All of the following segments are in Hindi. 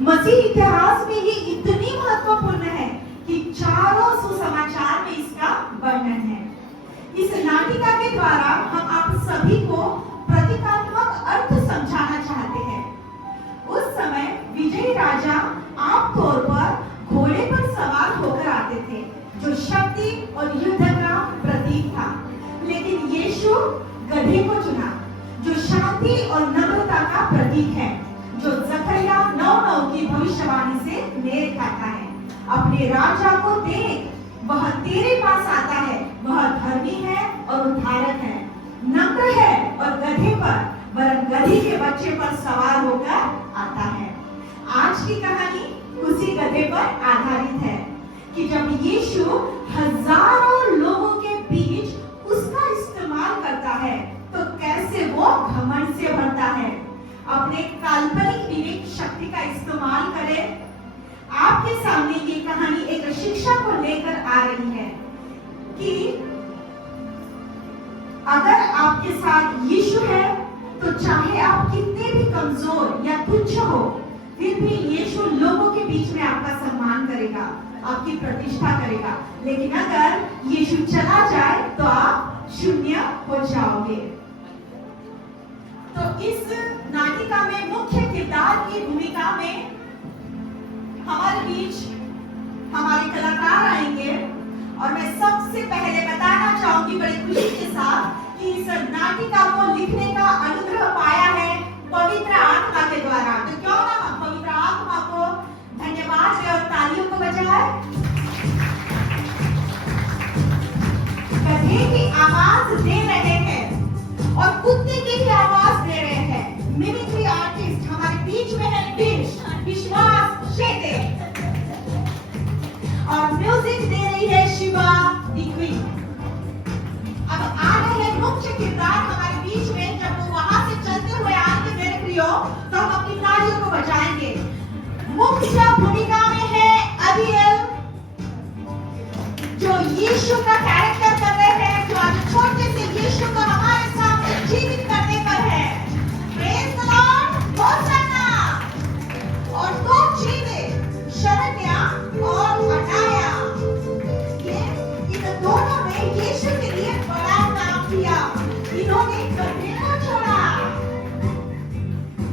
मसीह इतिहास में ये इतनी महत्वपूर्ण है कि चारों सुसमाचार में इसका वर्णन है। इस नाटिका के द्वारा हम आप सभी को प्रतीकात्मक अर्थ समझाना चाहते हैं। उस समय विजयी राजा आमतौर पर घोड़े पर सवार होकर आते थे, जो शक्ति और युद्ध का प्रतीक था। लेकिन यीशु गधे को चुना, जो शांति और नम्रता का प्रतीक है, जो जकरिया 9:9 की भविष्यवाणी से मेल खाता है। अपने राजा को देख, वह तेरे पास आता है, वह धर्मी है और उद्धारक है, नम्र है और गधे पर वरन गधी के बच्चे पर सवार होकर आता है। आज की कहानी उसी गधे पर आधारित है कि जब यीशु हजारों लोगों के बीच उसका इस्तेमाल करता है तो कैसे वो घमंड से भरता है, अपने काल्पनिक विवेक शक्ति का इस्तेमाल करे। आपके सामने ये कहानी एक शिक्षा को लेकर आ रही है कि अगर आपके साथ यीशु है तो चाहे आप कितने भी कमजोर या तुच्छ हो, फिर भी यीशु लोगों के बीच में आपका सम्मान करेगा, आपकी प्रतिष्ठा करेगा। लेकिन अगर यीशु चला जाए तो आप शून्य हो जाओगे। तो इस नाटिका में मुख्य किरदार की भूमिका में हमारे बीच हमारे कलाकार आएंगे और मैं सबसे पहले बताना चाहूंगी बड़ी खुशी के साथ कि इस नाटिका को लिखने का अनुग्रह पाया है पवित्र आत्मा के द्वारा। तो क्यों ना हम पवित्र आत्मा को धन्यवाद दें और तालियों को बजाएं। गधे की आवाज दे रहे हैं और कुत्ते की भी आवाज दे रहे हैं मिमिक्री आर्टिस्ट हमारे बीच में है विश्वास शेटे और म्यूजिक दे रही है शिवा दी क्वीन। अब आ रहे हैं मुख्य किरदार हमारे बीच में। जब वो वहां से चलते हुए आएंगे मेरे प्रियो, तो हम अपनी तालियों को बजाएंगे। मुख्य भूमिका में है अदियल, जो यीशु का कैरेक्टर कर रहे हैं, जो आज छोटे से यीशु को हमारे सामने जीवित करने पर है। Praise the Lord, hosanna. और दो चीजें शरण्या और अनाया, ये इन दोनों ने यीशु के लिए बड़ा काम किया। इन्होंने गधे को छोड़ा।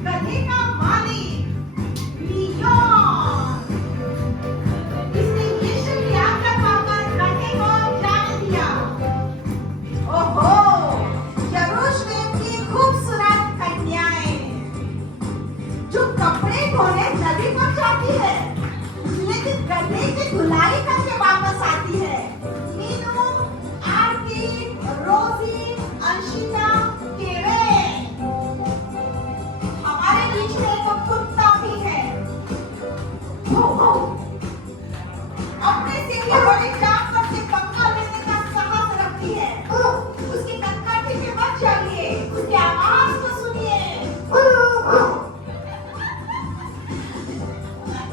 गधे का मालिक लियोन, इसने यीशु की आज्ञा पाकर गधे को जाने दिया। ओहो, यरूशलेम की खूबसूरत कन्याएं जो कपड़े धोने नदी पर जाती है, लेकिन गधे की धुलाई करके वापस आती है। मीनू, आरती, रोजी, अंशिता, केरेन, हमारे बीच में एक कुत्ता भी है। अपने से भी बड़े जानवर से पंगा लेने का साहस रखती है। उसकी कनकाठी पे मत जाइए, उसकी आवाज को सुनिए।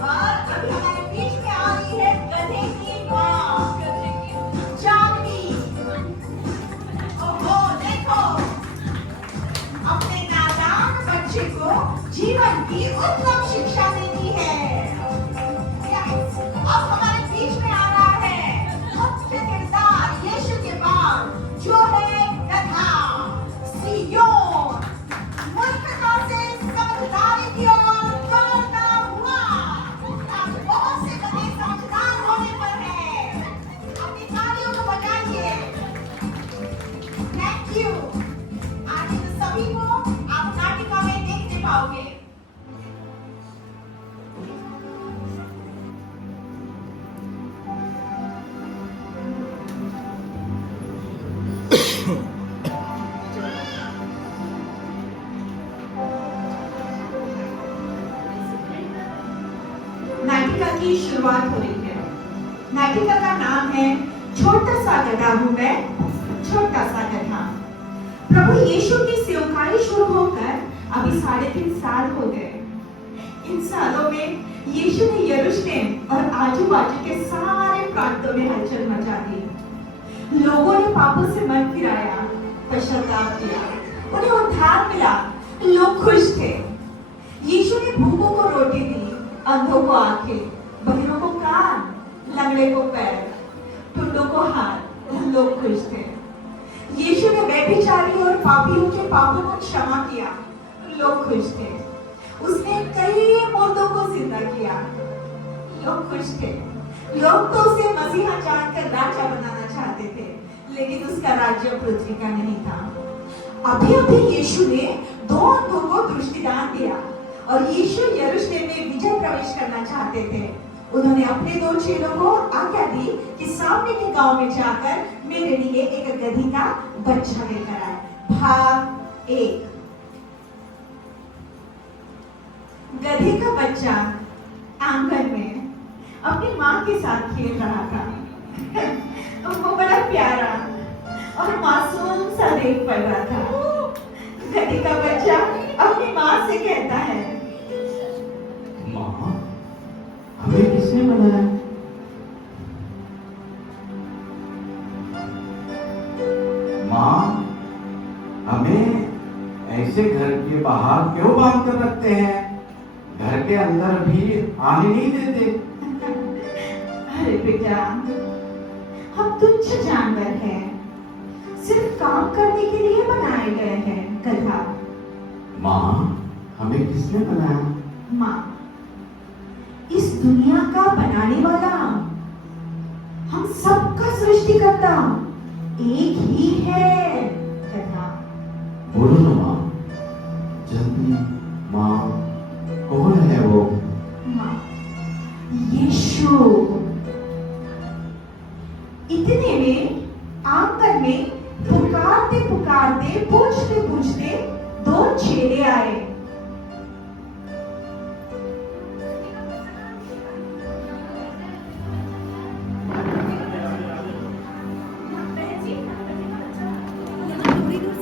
और अभी हमारे बीच में आ रही है गधे की माँ, जानवी। ओहो, देखो, अपने नादान बच्चे को जीवन की उत्तम शिक्षा देती है। अब हमारे बीच में आ रहा है मुख्य किरदार यीशु के बाद, जो है गधा सियोन। मूर्खता से समझदारी की ओर दौड़ता हुआ। आज बहुत से गधे समझदार होने पर है। अपनी तालियों को बजाइए। Thank you. आज इन सभी को आप नाटिका में देखने पाओगे। नाटिका की शुरुआत हो रही है। नाटिका का नाम है छोटा सा गधा हूं मैं, छोटा सा गधा। प्रभु यीशु की सेवकाई शुरू होकर अभी 3.5 साल हो गए। इन सालों में यीशु ने यरूशलेम और आजू बाजू के सारे प्रांतों में हलचल मचा दी। लोगों ने पापों से मन फिराया, पश्चाताप किया, उन्हें उद्धार मिला, लोग खुश थे। यीशु ने भूखों को रोटी दी, अंधों को आंखें, बहिरों को कान, लंगड़े को पैर, टुंडों को हाथ, लोग खुश थे। यीशु ने व्यभिचारी और पापियों के पापों को क्षमा किया, लोग खुश थे। उसने कई मुर्दों को जिंदा किया, लोग खुश थे। लोग तो उसे मसीहा जानकर राजा बनाना चाहते थे, लेकिन उसका राज्य पृथ्वी का नहीं था। अभी अभी यीशु ने 2 अंधों को दृष्टिदान दिया और यीशु यरूशलेम में विजय प्रवेश करना चाहते थे। उन्होंने अपने 2 चेलों को आज्ञा दी कि सामने के गांव में जाकर मेरे लिए एक गधी का बच्चा लेकर आए। भाग 1। गधे का बच्चा आंगन में अपनी माँ के साथ खेल रहा था। वो बड़ा प्यारा और मासूम सा देख पड़ रहा था। गधे का बच्चा अपनी माँ से कहता है, माँ, हमें किसने बनाया? माँ, हमें ऐसे घर के बाहर क्यों बांध कर रखते हैं? घर के अंदर भी आने नहीं देते। अरे बेटा, हम तुच्छ जानवर हैं, सिर्फ काम करने के लिए बनाए गए हैं। गधा। माँ, हमें किसने बनाया? माँ, इस दुनिया का बनाने वाला, हम सबका सृष्टिकर्ता एक ही है। गधा। बोलो ना माँ, जल्दी। माँ, कौन है वो? माँ, यीशु। इतने में आंगन में पुकारते पुकारते, पूछते पूछते 2 चेले आए।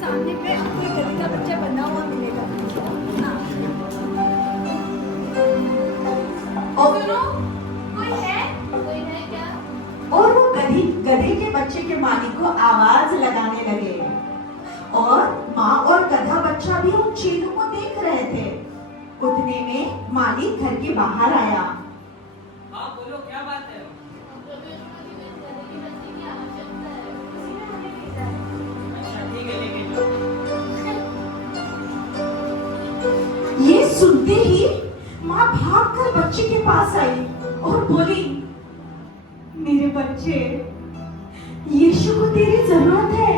सामने पे आपको एक गधे का बच्चा बना हुआ मिलेगा। कोई है क्या? और वो गधे के बच्चे के मालिक को आवाज लगाने लगे और माँ और गधा बच्चा भी उन चेलों को देख रहे थे। उतने में मालिक घर के बाहर आया। हाँ बोलो, क्या बात है? अच्छा ठीक है, लेके जाओ। ये सुनते ही माँ भागकर बच्चे के पास आई और बोली, मेरे बच्चे, यीशु को तेरी जरूरत है।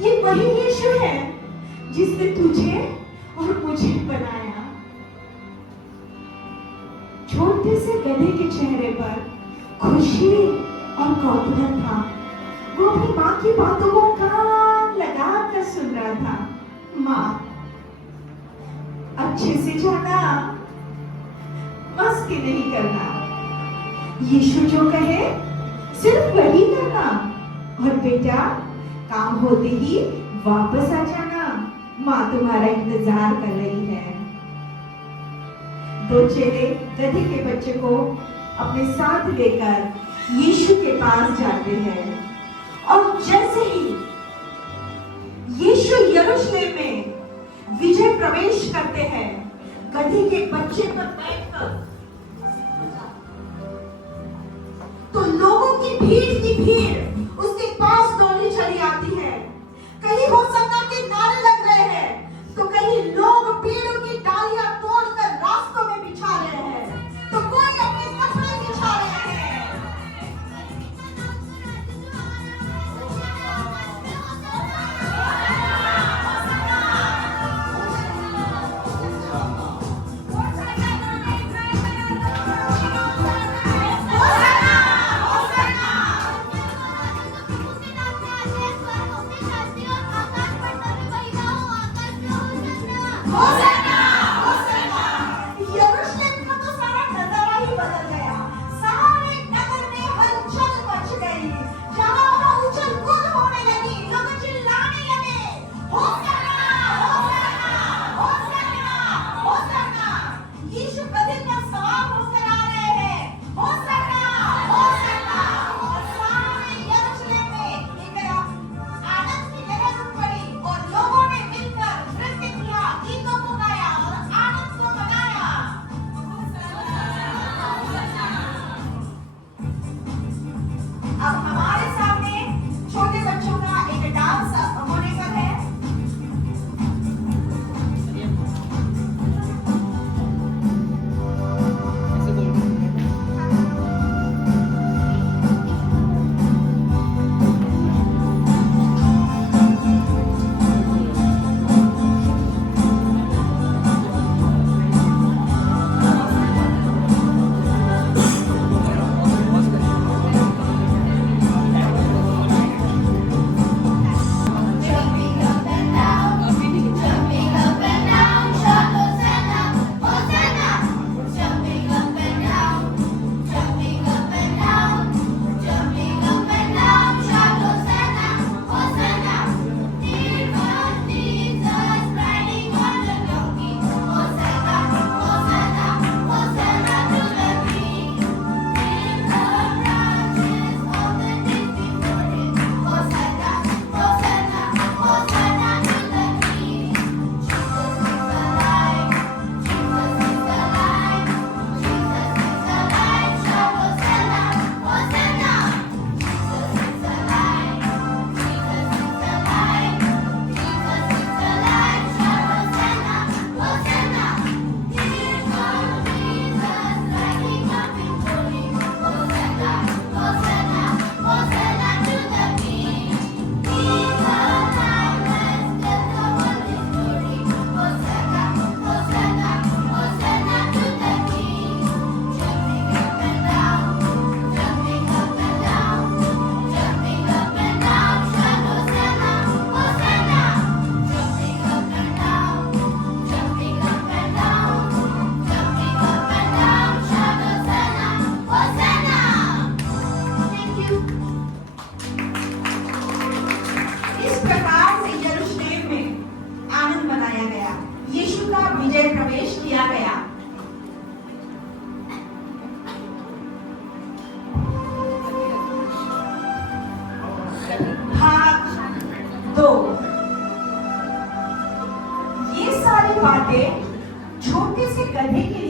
ये वही यीशु है जिसने तुझे और मुझे बनाया। छोटे से गधे के चेहरे पर खुशी और कौतूहल था। वो अपनी माँ की बातों को कान लगाकर सुन रहा था। माँ, अच्छे से जाना, मस्ती नहीं करना। यीशु जो कहे सिर्फ वही करना, और बेटा काम होते ही वापस आ जाना। माँ तुम्हारा इंतजार कर रही है। 2 चेले गधे के बच्चे को अपने साथ लेकर यीशु के पास जाते हैं और जैसे ही यीशु यरूशलेम में विजय प्रवेश करते हैं, गधे के बच्चे पर बैठकर तो लोगों की भीड़ उसके पास दौड़ी चली आती है। कहीं होसन्ना के नारे लग रहे हैं, तो कहीं लोग पेड़ों की डालियां तोड़कर रास्तों में बिछा रहे हैं, तो कोई अपने कपड़े बिछा रहे हैं।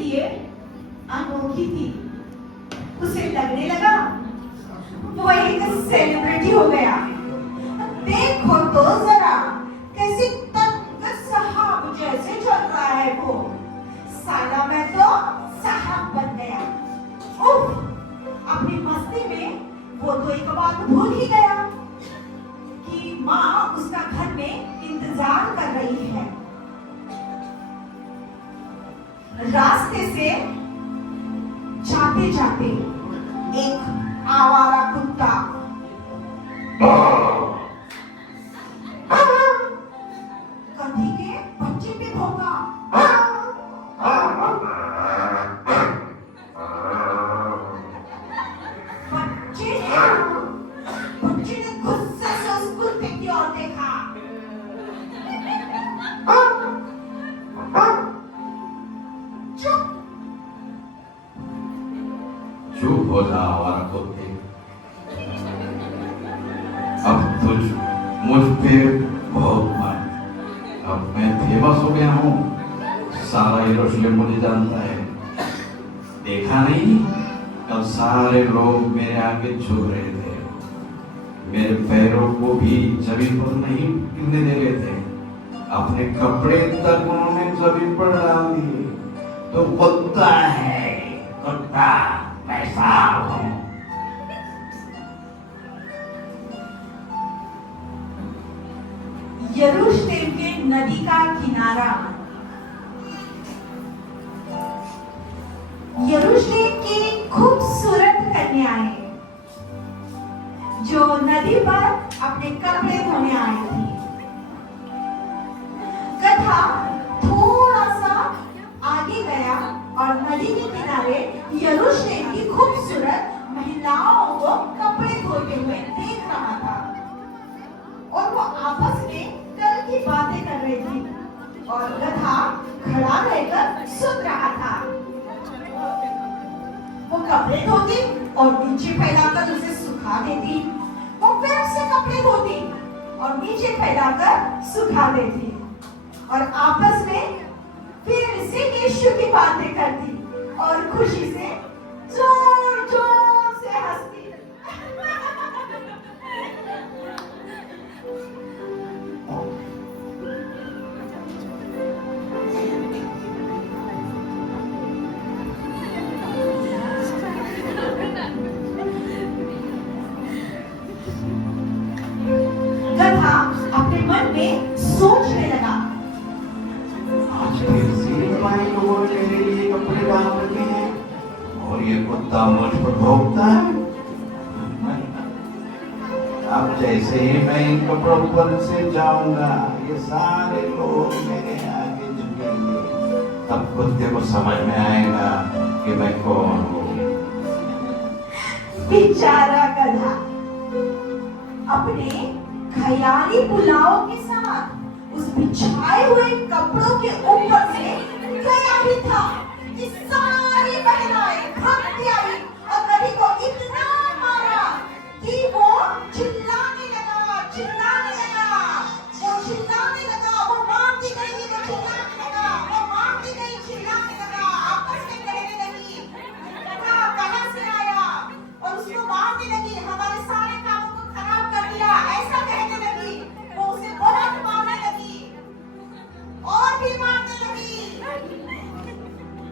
लिए अनोखी थी। उसे लगने लगा वो एक सेलिब्रिटी हो गया। देखो तो जरा कैसी तंग साहब जैसे चल रहा है वो। साला मैं तो साहब बन गया। उफ, अपनी मस्ती में वो तो एक बात भूल ही गया कि माँ उसका घर में इंतजार कर रही है। रास्ते से जाते जाते एक आवारा कुत्ता कभी के बच्चे पे भौंका। बच्चे ने गुस्से से उस कुत्ते की ओर देखा। चुप चुप हो जा आवारा कुत्ते। अब तुझ मुझ पे बहुत मन। अब मैं फेमस हो गया हूँ। सारा यरूशलेम मुझे जानता है। देखा नहीं, कल सारे लोग मेरे आगे झुक रहे थे। मेरे पैरों को भी जमीन पर नहीं गिरने दे रहे थे। अपने कपड़े तक उन्होंने जमीन पर डाल दिए। तो कुत्ता है, कुत्ता मैं साहब हूँ। यरूशलेम के नदी का किनारा। यरूशलेम की खूबसूरत कन्याएं जो नदी पर अपने कपड़े धोने आई थी। कथा थोड़ा सा आगे गया और नदी के किनारे यरूशलेम की खूबसूरत महिलाओं को कपड़े धोते हुए देख रहा था। और वो आपस में कल की बातें कर रही थी और गधा खड़ा रहकर सुन रहा था। वो कपड़े धोती और नीचे फैलाकर उसे सुखा देती। वो फिर से कपड़े धोती और नीचे फैलाकर सुखा देती और आपस में फिर से यीशु की बातें करती और खुशी से जोर जोर से हंसती। गधा अपने मन में सोचने लगा, आज फिर से लोग मेरे लिए कपड़े डाल रहे हैं और ये कुत्ता मुझ पर भौंकता है। अब जैसे ही मैं इन कपड़ों पर से जाऊंगा, ये सारे लोग मेरे आगे झुकेंगे। तब कुत्ते को समझ में आएगा कि मैं कौन हूँ। बेचारा गधा अपने ख्याली पुलाव के साथ उस बिछाए हुए कपड़ों के ऊपर से गया ही था कि सारी महिलाएं भागती आई और गधी को इतना मारा कि वो चिल्लाने लगा। वो मारती गई, वो चिल्लाने लगा। आपस में कहने लगी, कहाँ से आया और उसको मारने लगी, हमारे सारे कामों को खराब कर दिया, ऐसा कहने लगी। वो उसे बहुत मारने लगी और भी मारने लगी।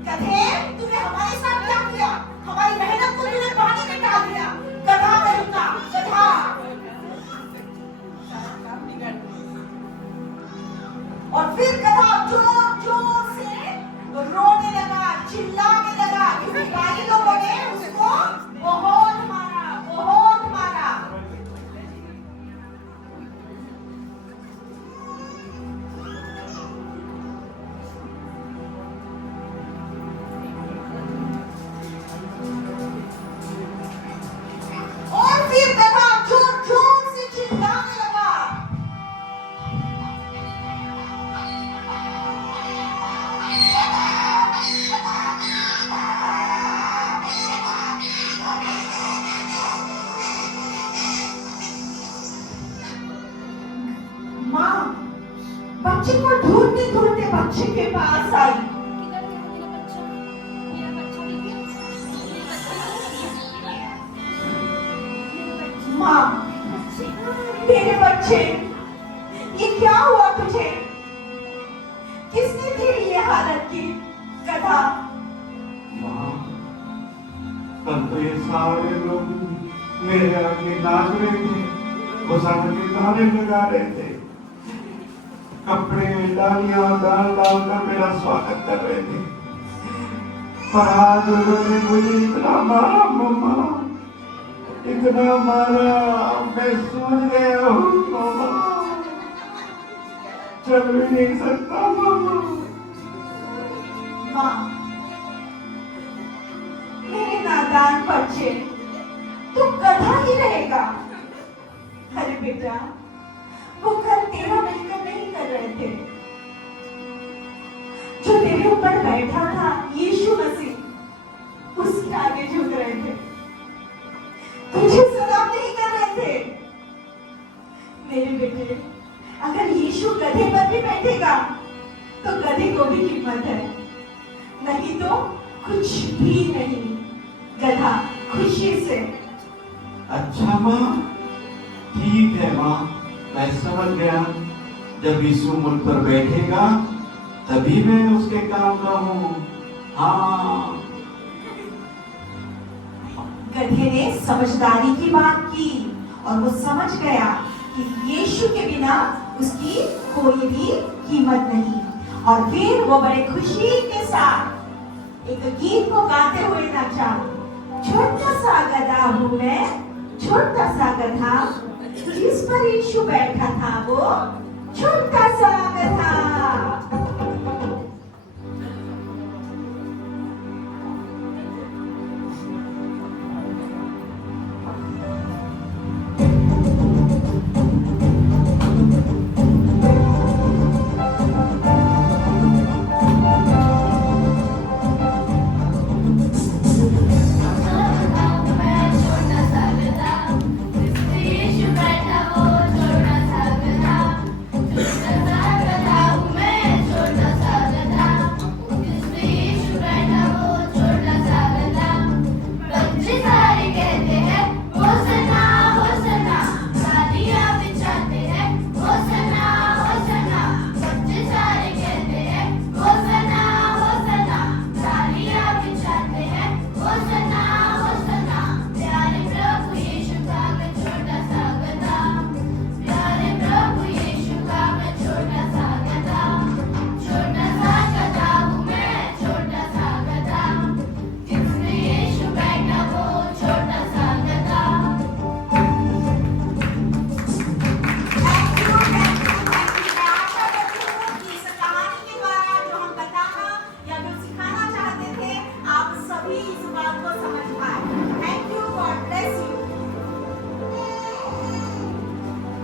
गधे, तूने माँ, मेरे बच्चे, ये क्या हुआ तुझे? किसने तेरी ये हालत की? गधा। माँ, तब तो ये सारे लोग मेरे आगे नाच रहे थे, घुसाने के गाने लगा रहे थे, कपड़े डालियां डाल डाल कर मेरा स्वागत कर रहे थे। पर आज उन्होंने मुझे इतना मारा मम्मा, इतना मारा, मैं सूझ गया हूँ मम्मा, चल भी नहीं सकता मम्मा। माँ, मेरे नादान बच्चे, तू गधा ही रहेगा। अरे बेटा, वो कल तेरा मिलकर नहीं कर रहे थे। जो तेरे ऊपर बैठा था यीशु मसीह, उसके आगे झुक रहे थे, तुझे सलाम नहीं कर रहे थे। मेरे बेटे, अगर यीशु गधे पर भी बैठेगा तो गधे को भी कीमत है, नहीं तो कुछ भी नहीं। गधा खुशी से। अच्छा माँ, ठीक है माँ, मैं समझ गया। जब यीशु मुझ पर बैठेगा तभी मैं उसके काम का हूँ। हाँ। गधे ने समझदारी की बात की और वो समझ गया कि यीशु के बिना उसकी कोई भी कीमत नहीं। और फिर वो बड़े खुशी के साथ एक गीत को गाते हुए नाचा। छोटा सा गधा हूँ मैं, छोटा सा गधा, जिस पर यीशु बैठा था वो छोटा सा गधा।